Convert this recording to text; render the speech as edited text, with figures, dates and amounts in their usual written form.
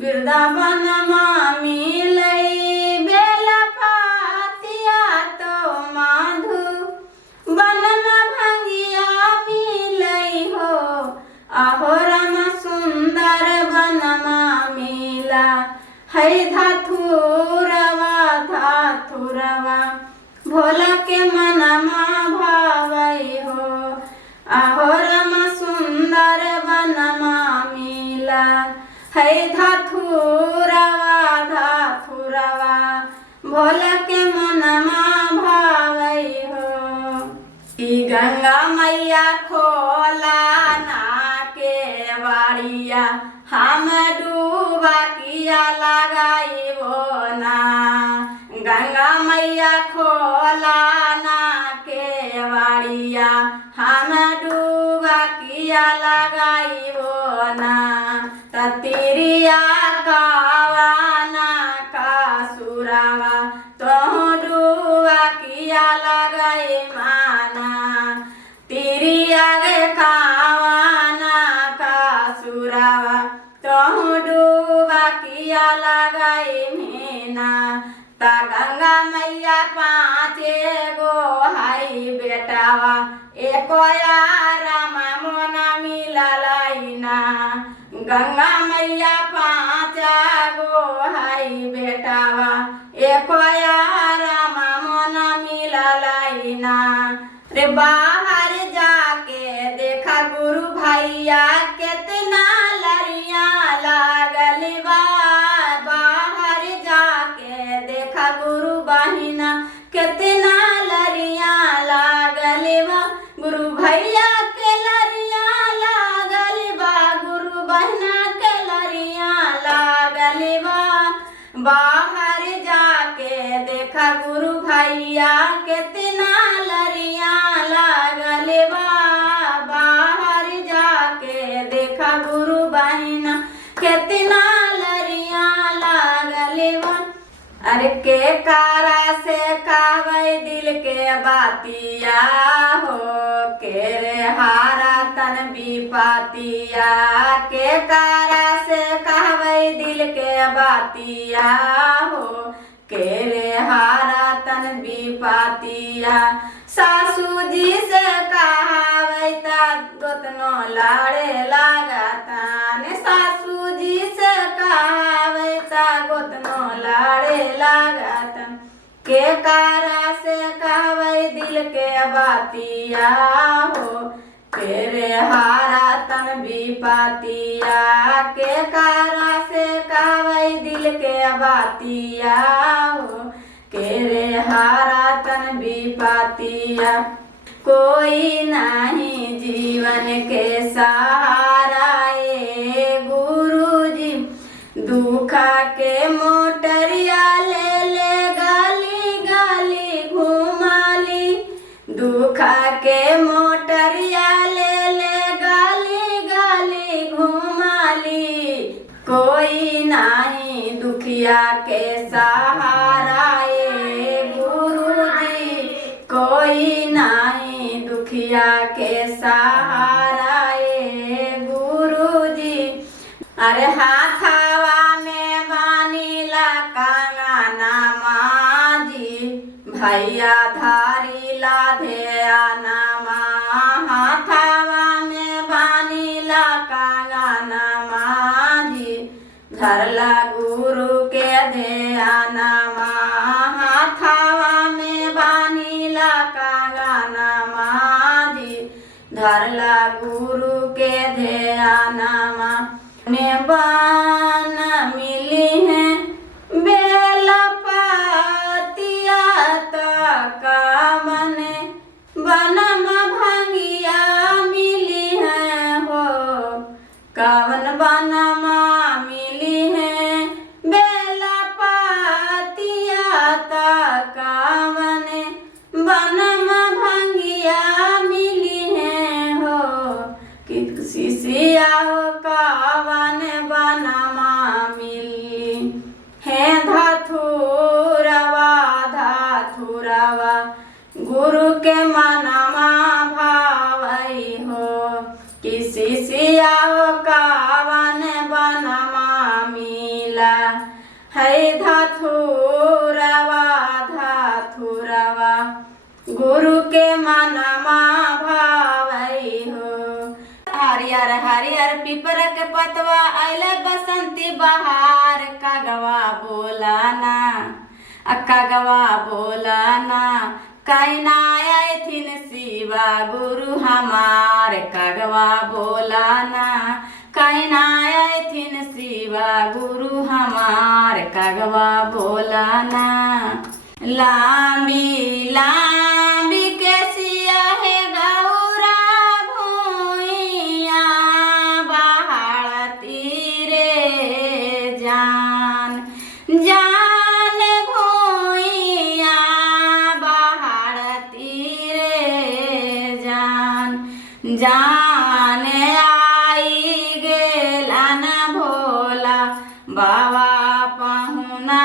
वृंदावनमा मिलई बेला पातिया तो माधु बनम भंगिया मिलई हो आहो राम सुंदर वनमा मिला है धाथुरवा धाथुरवा भोला के मनमा भावई हो आहो राम सुंदर वनमा मिला है धाथुरवा धाथुरवा भोला के मनमा भावई हो। ई गंगा मैया खोला ना के वाड़िया हम डूबा किया लगाइबो ना गंगा मैया खोला ना के वाड़िया हम डूबा किया लगाइबो ना ततिरिया कावाना का सुरावा तो डूबा किया लगाई माना तिरिया गे कावाना का सुरावा तो डूबा किया लगाई मीना ता गंगा मैया पाँचे गो हाई बेटावा एको राम मोना मिललाइना गंगा मैया पाँचा गो हाई बेटावा एको राम मोना मिललाइना रे बाहर जाके देखा गुरु भैया कितना लड़िया लागल बा बाहर जाके देखा गुरु बहिना कितना लड़िया लागल बा गुरु भैया के लड़िया लागल बा गुरु बहिना के लड़िया लागल बा बाहर जाके देखा गुरु भैया कितना लड़िया लागल बा बाहर जाके देखा गुरु बहिना कितना लड़िया लागल बा अरे के कारा से कावै दिल के बातिया हो के रे हारा तन विपातिया के कारा से कहवै दिल के बातिया हो के रे हारा तन विपातिया सासू जी से कहावै ता गोतनो लाड़े लागतान सासू जी से कहावै ता गोतनो लाड़े लागतन के कारा से कहवै दिल के बातिया हो के रे हारा तन विपातिया के कारा से कहवै दिल के बातिया हो के रे हारा तन विपातिया कोई नहीं जीवन के सहारा ए गुरुजी दुखा के मोटरिया ले ले गाली गाली घुमाली दुखा के मोटरिया ले ले गाली गाली घुमाली कोई नहीं दुखिया के सहारा ए गुरुजी कोई नहीं दुखिया के सहारा ए गुरुजी अरे हाथावा में बानीला कांगना माजी भैया धारी ला ध्याना हाथावा में बानीला कांगना माजी धरला गुरु के ध्याना हाथावा में बानीला कांगना माजी धरला गुरु के ध्याना ने बान मिली है बेला पातिया का मने बनम भंगिया मिली है हो कवन बनम मिली है बेला पातिया का मने बनम भंगिया मिली है हो किसी सिया कावन बनमा मिली है धाथुरवा धाथुरवा गुरु के मनमा भावई हो किसी सिया कावन बनमा मिली हरियर पिपर के पतवा अइले बसंती बहार कागवा बोलाना कागवा बोलाना कहना आयथिन शिवा गुरु हमार कागवा बोलाना कहना आयथिन शिवा गुरु हमार कागवा बोलाना लांबी लांबी केसिया है गौरा भूइया बहाड़ तीरे जान जान भूइया बहाड़ तीरे जान जान आई गेला न भोला बाबा पहुना